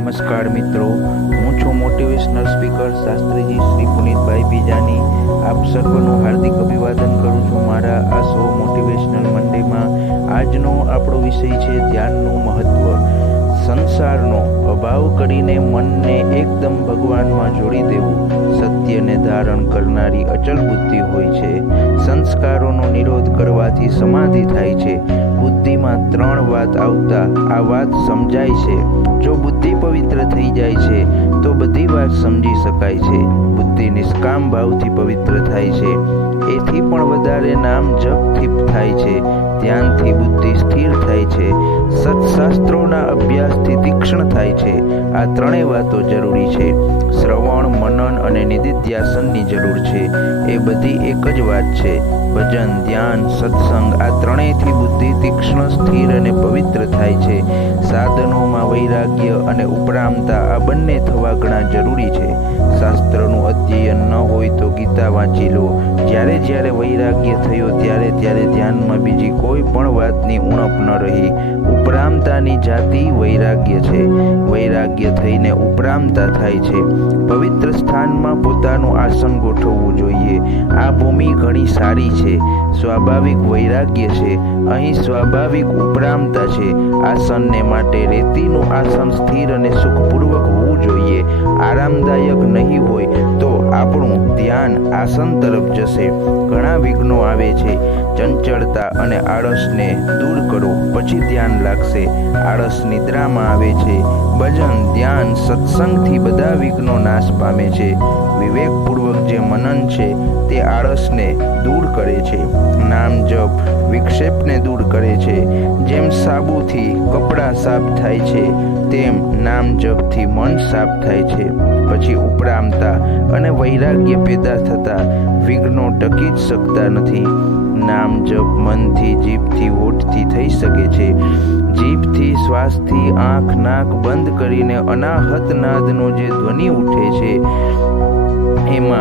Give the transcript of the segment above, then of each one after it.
નમસ્કાર મિત્રો. હું છું મોટિવેશનલ સ્પીકર શાસ્ત્રીજી શ્રી પુનિતભાઈ બીજાની. આપ સર્વનું હાર્દિક અભિવાદન કરું છું મારા આ શો મોટિવેશનલ મંડેમાં આજનો આપણો વિષય છે ધ્યાનનું મહત્વ. સંસારનો અભાવ કરીને મનને એકદમ ભગવાનમાં જોડી દેવું. સત્યને ધારણ કરનારી અચલ બુદ્ધિ હોય છે. સંસ્કારોનો નિરોધ કરવાથી સમાધિ થાય છે. બુદ્ધિમાં ત્રણ વાત આવતા આ વાત સમજાય છે. જો બુદ્ધિ પવિત્ર થઈ જાય છે, તો બધી વાત સમજી શકાય છે. બુદ્ધિ નિષ્કામ ભાવથી પવિત્ર થાય છે. પણ વધારે નામ જપથી થાય છે. ધ્યાનથી બુદ્ધિ સ્થિર થાય છે. સત્શાસ્ત્રોના અભ્યાસથી તીક્ષ્ણ થાય છે. આ ત્રણેય વાતો જરૂરી છે. શ્રવણ, મનન અને નિધિધ્યાસનની જરૂર છે. એ બધી એક જ વાત છે. ભજન, ધ્યાન, સત્સંગ આ ત્રણેયથી બુદ્ધિ તીક્ષ્ણ, સ્થિર અને પવિત્ર થાય છે. સાધનોમાં વૈરાગ્ય અને ઉપરામતા આ બંને થવા ઘણા જરૂરી છે. શાસ્ત્રનું અધ્યયન ગીતા વાંચી લો. જ્યારે જ્યારે વૈરાગ્ય થયો, ત્યારે ત્યારે ધ્યાનમાં બીજી કોઈ પણ વાતની ઉણપ ન રહી. ઉપરામતાની જાતિ વૈરાગ્ય છે. વૈરાગ્ય થઈને ઉપરામતા થાય છે. પવિત્ર સ્થાનમાં પોતાનું આસન ગોઠવવું જોઈએ. આ ભૂમિ ઘણી સારી છે. સ્વાભાવિક વૈરાગ્ય છે. અહીં સ્વાભાવિક ઉપરામતા છે. આસનને માટે રેતીનું આસન સ્થિર અને સુખપૂર્વક હોવું જોઈએ. આરામદાયક નહીં હોય. આપણું ધ્યાન આસન તરફ જશે. ઘણા વિઘ્નો આવે છે. ચંચળતા અને આળસને દૂર કરો. પછી ધ્યાન લાગશે. આળસ નિદ્રામાં આવે છે. ભજન, ધ્યાન, સત્સંગથી બધા વિઘ્નો નાશ પામે છે. વિવેકપૂર્વક જે મનન છે તે આળસને દૂર કરે છે. નામ જપ વિક્ષેપને દૂર કરે છે. જેમ સાબુથી કપડાં સાફ થાય છે, તેમ નામ જપથી મન સાફ થાય છે. પછી ઉપરામતા અને વૈરાગ્ય પેદા થતા વિઘ્નો ટકી જ શકતા નથી. નામ જપ મનથી જીભથી હોઠથી થઈ શકે છે. જીભથી શ્વાસથી આંખ નાક બંધ કરીને અનાહત નાદનો જે ધ્વનિ ઉઠે છે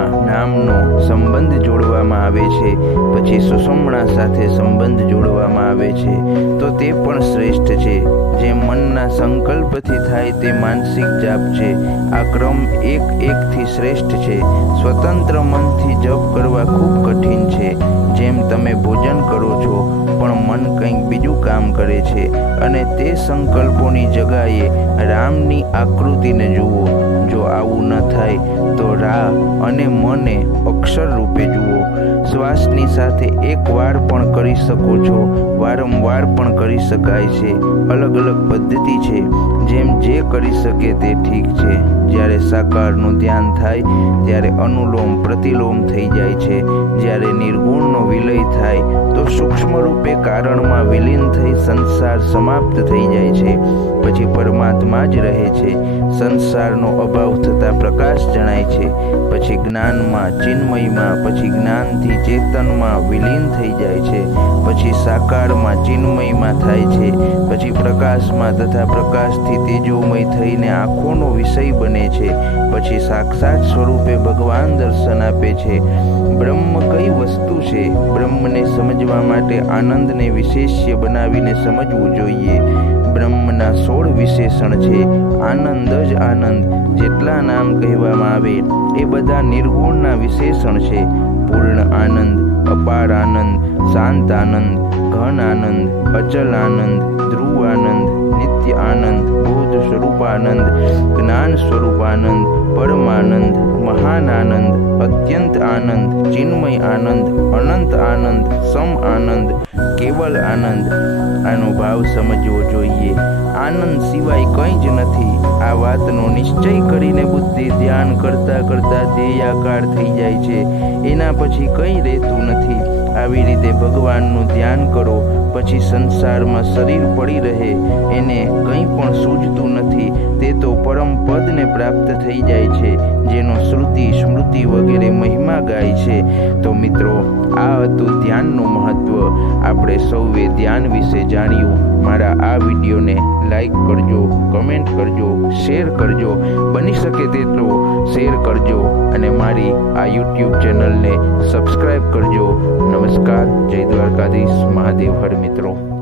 નામનો સંબંધ જોડવામાં આવે છે. પછી સુષમણા સાથે સંબંધ જોડવામાં આવે છે. તો તે પણ શ્રેષ્ઠ છે. જે મનના સંકલ્પથી થાય તે માનસિક જાપ છે. આ ક્રમ એક એકથી શ્રેષ્ઠ છે. સ્વતંત્ર મનથી જપ કરવા ખૂબ કઠિન છે. જેમ તમે ભોજન કરો છો, પણ મન કંઈક બીજું કામ કરે છે. અને તે સંકલ્પોની જગાએ રામની આકૃતિને જુઓ. અક્ષર રૂપે જુઓ. શ્વાસની સાથે એક વાર પણ કરી શકો છો. વારંવાર પણ કરી શકાય છે. અલગ અલગ પદ્ધતિ છે. જેમ જે કરી શકે તે ઠીક છે. જ્યારે સાકારનું ધ્યાન થાય, ત્યારે અનુલોમ પ્રતિલોમ થઈ જાય છે. જ્યારે નિર્ગુણનો વિલય થાય, તો સૂક્ષ્મ રૂપે કારણમાં વિલીન થઈ સંસાર સમાપ્ત થઈ જાય છે. પછી પરમાત્મા જ રહે છે. સંસારનો અભાવ થતાં પ્રકાશ જણાય છે. પછી જ્ઞાનમાં, ચિન્મયમાં, પછી જ્ઞાનથી ચેતનમાં વિલીન થઈ જાય છે. પછી સાકારમાં, ચિન્મયમાં થાય છે. પછી પ્રકાશમાં તથા પ્રકાશથી તેજોમય થઈને આંખોનો વિષય બને છે. પછી સાક્ષાત સ્વરૂપે ભગવાન દર્શન આપે છે. બ્રહ્મ કઈ વસ્તુ છે? બ્રહ્મને સમજવા માટે આનંદને વિશેષ્ય બનાવીને સમજવું જોઈએ. બ્રહ્મના સોળ વિશેષણ છે. આનંદ જ આનંદ. જેટલા નામ કહેવામાં આવે, એ બધા નિર્ગુણના વિશેષણ છે. પૂર્ણ આનંદ, અપાર આનંદ, શાંત આનંદ, ઘન આનંદ, અચલ આનંદ, ધ્રુવ આનંદ, નિત્ય આનંદ બોધ સ્વરૂપ આનંદ જ્ઞાન સ્વરૂપ આનંદ પરમાનંદ મહાન આનંદ, અત્યંત આનંદ, ચિન્મય આનંદ, અનંત આનંદ, સમ આનંદ, કેવલ આનંદ. આનો ભાવ સમજવો જોઈએ. આનંદ સિવાય કંઈ જ નથી. આ વાતનો નિશ્ચય કરીને બુદ્ધિ ધ્યાન કરતાં કરતાં ધ્યેયાકાર થઈ જાય છે. એના પછી કંઈ રહેતું નથી. આવી રીતે ભગવાનનું ધ્યાન કરો, પછી સંસારમાં શરીર પડી રહે. એને કંઈ પણ સૂજતું નથી. તે તો પરમ પદને પ્રાપ્ત થઈ જાય છે, જેનો શ્રુતિ, સ્મૃતિ વગેરે મહિમા ગાય છે. તો મિત્રો, આ હતું ધ્યાનનું મહત્વ. આપણે સૌએ ધ્યાન વિશે જાણ્યું. મારા આ વિડીયોને લાઈક કરજો, કમેન્ટ કરજો, શેર કરજો. બની શકે તેટલો શેર કરજો અને મારી આ યુટ્યુબ ચેનલને સબસ્ક્રાઈબ કરજો. નમસ્કાર, જય દ્વારકાધીશ મહાદેવ હર મિત્રો.